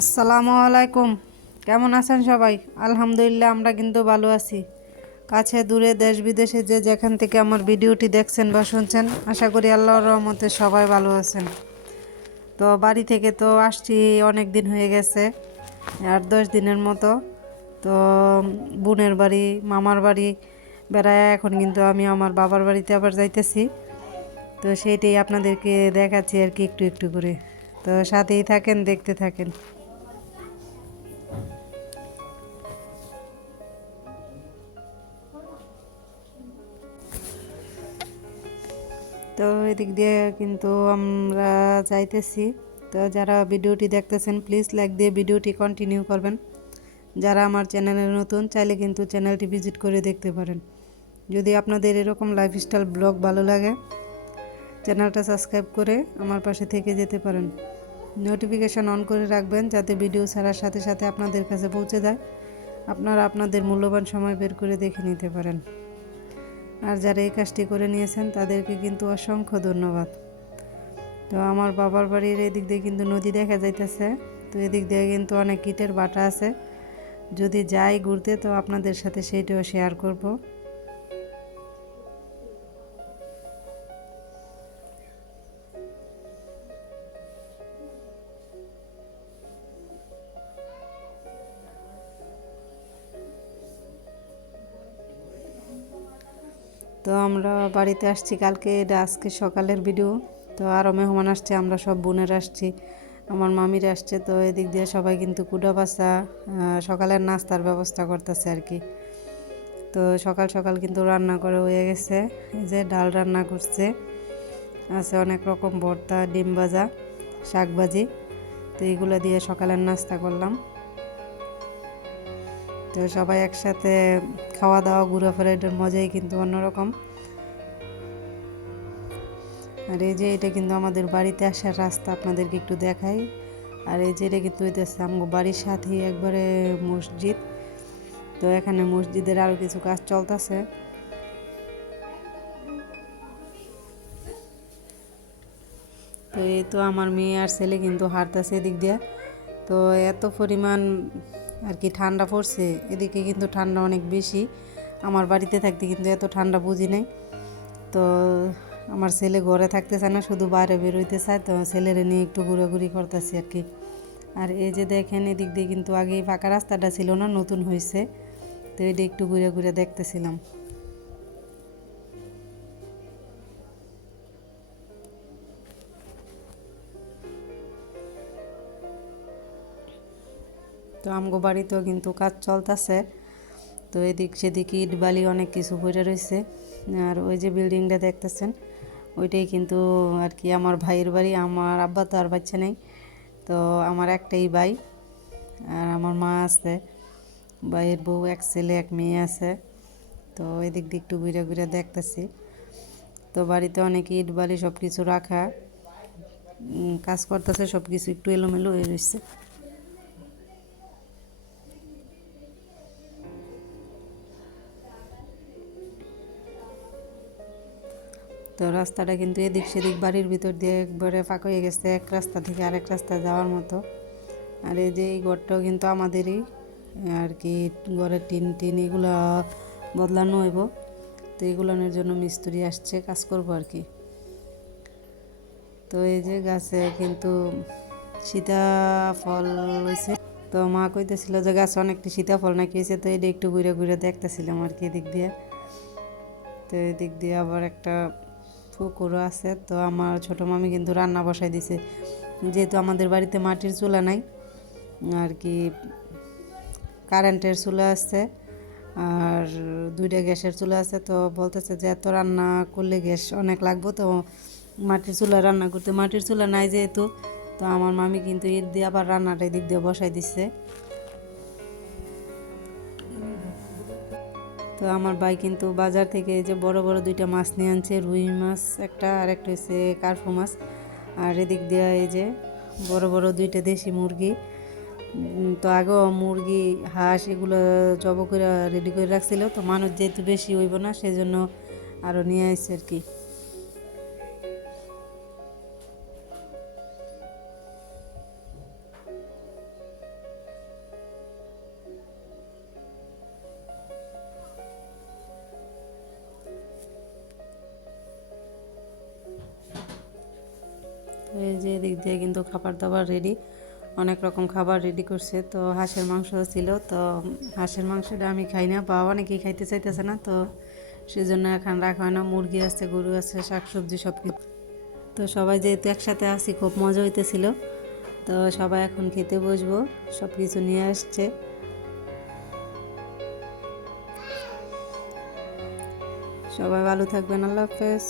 আসসালামু আলাইকুম। কেমন আছেন সবাই? আলহামদুলিল্লাহ আমরা কিন্তু ভালো আছি। কাছে দূরে দেশ বিদেশে যে যেখান থেকে আমার ভিডিওটি দেখছেন বা শুনছেন, আশা করি আল্লাহর রহমতে সবাই ভালো আছেন। তো বাড়ি থেকে তো আসছি অনেক দিন হয়ে গেছে, 8-10 দিনের মতো। তো বোনের বাড়ি, মামার বাড়ি বেড়ায় এখন কিন্তু আমি আমার বাবার বাড়িতে আবার যাইতেছি। তো সেইটাই আপনাদেরকে দেখাচ্ছি আর কি, একটু একটু করে। তো সাথেই থাকেন, দেখতে থাকেন। তো এদিক দিয়ে কিন্তু আমরা যাইতেছি। তো যারা ভিডিওটি দেখতেছেন প্লিজ লাইক দিয়ে ভিডিওটি কন্টিনিউ করবেন। যারা আমার চ্যানেলে নতুন চাইলে কিন্তু চ্যানেলটি ভিজিট করে দেখতে পারেন। যদি আপনাদের এরকম লাইফস্টাইল ব্লগ ভালো লাগে, চ্যানেলটা সাবস্ক্রাইব করে আমার পাশে থেকে যেতে পারেন। নোটিফিকেশন অন করে রাখবেন যাতে ভিডিও ছাড়ার সাথে সাথে আপনাদের কাছে পৌঁছে যায়, আপনারা আপনাদের মূল্যবান সময় বের করে দেখে নিতে পারেন। আর যারা এই কাজটি করে নিয়েছেন তাদেরকে কিন্তু অসংখ্য ধন্যবাদ। তো আমার বাবার বাড়ির এদিক দিয়ে কিন্তু নদী দেখা যাইতেছে। তো এদিক দিয়ে কিন্তু অনেক ইটের বাটা আছে। যদি যাই ঘুরতে তো আপনাদের সাথে সেইটাও শেয়ার করব। তো আমরা বাড়িতে আসছি কালকে, এটা আজকে সকালের ভিডিও। তো আরও মেহমান আসছে, আমরা সব বোনের আসছি, আমার মামিরা আসছে। তো এদিক দিয়ে সবাই কিন্তু কুড়া বাসা সকালের নাস্তার ব্যবস্থা করতেছে আর কি। তো সকাল সকাল কিন্তু রান্না করে হয়ে গেছে। এই যে ডাল রান্না করছে, আছে অনেক রকম ভর্তা, ডিম ভাজা, শাক ভাজি। তো এইগুলো দিয়ে সকালের নাস্তা করলাম। তো সবাই একসাথে খাওয়া দাওয়া ঘোরাফেরা, এটার মজাই কিন্তু অন্যরকম। আর এই যে এটা কিন্তু আমাদের বাড়িতে আসার রাস্তা, আপনাদেরকে একটু দেখাই। আর এই যে এটা কিন্তু হইতেছে আমার বাড়ির সাথেই একবারে মসজিদ। তো এখানে মসজিদের আরও কিছু কাজ চলতেছে। তো এই তো আমার মেয়ে আর ছেলে কিন্তু হাঁটতেছে এদিক দিয়ে। তো এত পরিমাণ আর কি ঠান্ডা পড়ছে, এদিকে কিন্তু ঠান্ডা অনেক বেশি। আমার বাড়িতে থাকতে কিন্তু এত ঠান্ডা বুঝি নাই। তো আমার ছেলে ঘরে থাকতে চায় না, শুধু বাইরে বেরোইতে চায়। তো ছেলেরে নিয়ে একটু ঘোরাঘুরি করতেছি আর কি। আর এই যে দেখেন এদিক দিয়ে কিন্তু আগে ফাঁকা রাস্তাটা ছিল না, নতুন হয়েছে। তো এটা একটু ঘুরে ঘুরে দেখতেছিলাম। তো আমগো বাড়িতেও কিন্তু কাজ চলতেছে। তো এদিক সেদিক ইট বালি অনেক কিছু পড়ে রয়েছে। আর ওই যে বিল্ডিংটা দেখতেছেন, ওইটাই কিন্তু আর কি আমার ভাইয়ের বাড়ি। আমার আব্বা তো আর বাচ্চা নেই, তো আমার একটাই ভাই আর আমার মা আছে, ভাইয়ের বউ, এক ছেলে এক মেয়ে আছে। তো এদিক দিয়ে একটু ঘুরে ঘুরে দেখতেছি। তো বাড়িতে অনেক ইট বালি সব কিছু রাখা, কাজ করতেছে, সব কিছু একটু এলোমেলো হয়ে রয়েছে। তো রাস্তাটা কিন্তু এদিক সেদিক বাড়ির ভিতর দিয়ে একবারে ফাঁকা হয়ে গেছে, এক রাস্তা থেকে আরেক রাস্তা যাওয়ার মতো। আর এই যে এই ঘরটাও কিন্তু আমাদেরই আর কি, ঘরের টিন টিন এগুলো বদলানো হইব। তো এগুলোর জন্য মিস্ত্রি আসছে, কাজ করবো আর কি। তো এই যে গাছে কিন্তু সীতাফল হয়েছে। তো মা কইতেছিল যে গাছে অনেকটা সীতাফল নাকি হয়েছে। তো এটা একটু ঘুরে ঘুরে দেখতেছিলাম আর কি এদিক দিয়ে। তো এদিক দিয়ে আবার একটা পুকুরও আছে। তো আমার ছোটো মামি কিন্তু রান্না বসাই দিছে, যেহেতু আমাদের বাড়িতে মাটির চুলা নাই আর কি, কারেন্টের চুলা আছে আর 2টা গ্যাসের চুলা আছে। তো বলতেছে যে এত রান্না করলে গ্যাস অনেক লাগবে, তো মাটির চুলা রান্না করতে, মাটির চুলা নাই যেহেতু। তো আমার মামি কিন্তু ইট দিয়ে আবার রান্নাটা এদিক দিয়ে বসাই দিচ্ছে। তো আমার ভাই কিন্তু বাজার থেকে এই যে বড় বড় 2টা মাছ নিয়ে আনছে, রুই মাছ একটা আর একটা হচ্ছে কার্পু মাছ। আর এদিক দিয়ে এই যে বড় বড় 2টা দেশি মুরগি। তো আগেও মুরগি হাঁস এগুলো জব করে রেডি করে রাখছিল। তো মানুষ যেহেতু বেশি হইব না, সেজন্য আরও নিয়ে আসছে আর কি। তো এই যে এদিক দিয়ে কিন্তু খাবার দাবার রেডি, অনেক রকম খাবার রেডি করছে। তো হাঁসের মাংস ছিল, তো হাঁসের মাংসটা আমি খাই না বা অনেকেই খাইতে চাইতেছে না, তো সেজন্য এখন রাখা হয় না। মুরগি আছে, গরু আছে, শাকসবজি সব কিছু। তো সবাই যেহেতু একসাথে আসি খুব মজা হইতেছিল, তো সবাই এখন খেতে বসবো, সব কিছু নিয়ে আসছে। সবাই ভালো থাকবেন, আল্লাহ হাফেজ।